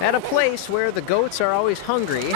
At a place where the goats are always hungry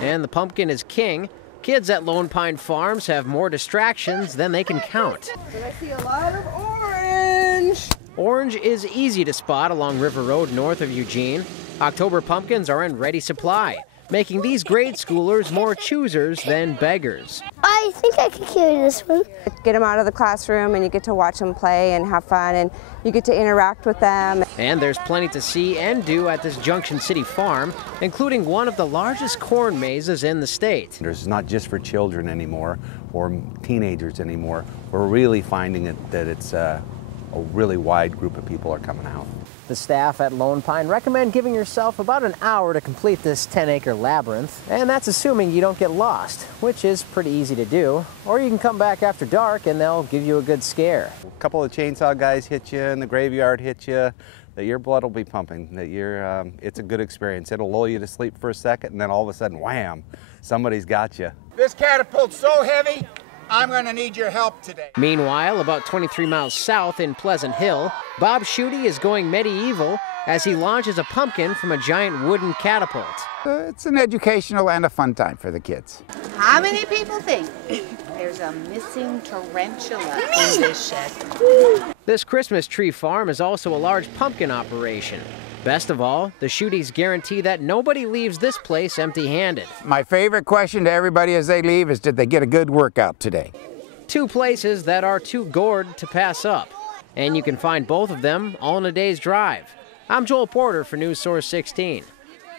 and the pumpkin is king, kids at Lone Pine Farms have more distractions than they can count. I see a lot of orange. Orange is easy to spot along River Road north of Eugene. October pumpkins are in ready supply, making these grade schoolers more choosers than beggars. I think I could carry this one. Get them out of the classroom and you get to watch them play and have fun, and you get to interact with them. And there's plenty to see and do at this Junction City farm, including one of the largest corn mazes in the state. There's not just for children anymore or teenagers anymore. We're really finding that it's a really wide group of people are coming out. The staff at Lone Pine recommend giving yourself about an hour to complete this 10-acre labyrinth, and that's assuming you don't get lost, which is pretty easy to do. Or you can come back after dark and they'll give you a good scare. A couple of chainsaw guys hit you and the graveyard hit you, that your blood will be pumping, that it's a good experience. It'll lull you to sleep for a second, and then all of a sudden, wham, somebody's got you. This catapult's so heavy, I'm going to need your help today. Meanwhile, about 23 miles south in Pleasant Hill, Bob Schutte is going medieval as he launches a pumpkin from a giant wooden catapult. It's an educational and a fun time for the kids. How many people think there's a missing tarantula in this shed? This Christmas tree farm is also a large pumpkin operation. Best of all, the Schuttes guarantee that nobody leaves this place empty-handed. My favorite question to everybody as they leave is, did they get a good workout today? Two places that are too gourd to pass up. And you can find both of them all in a day's drive. I'm Joel Porter for News Source 16.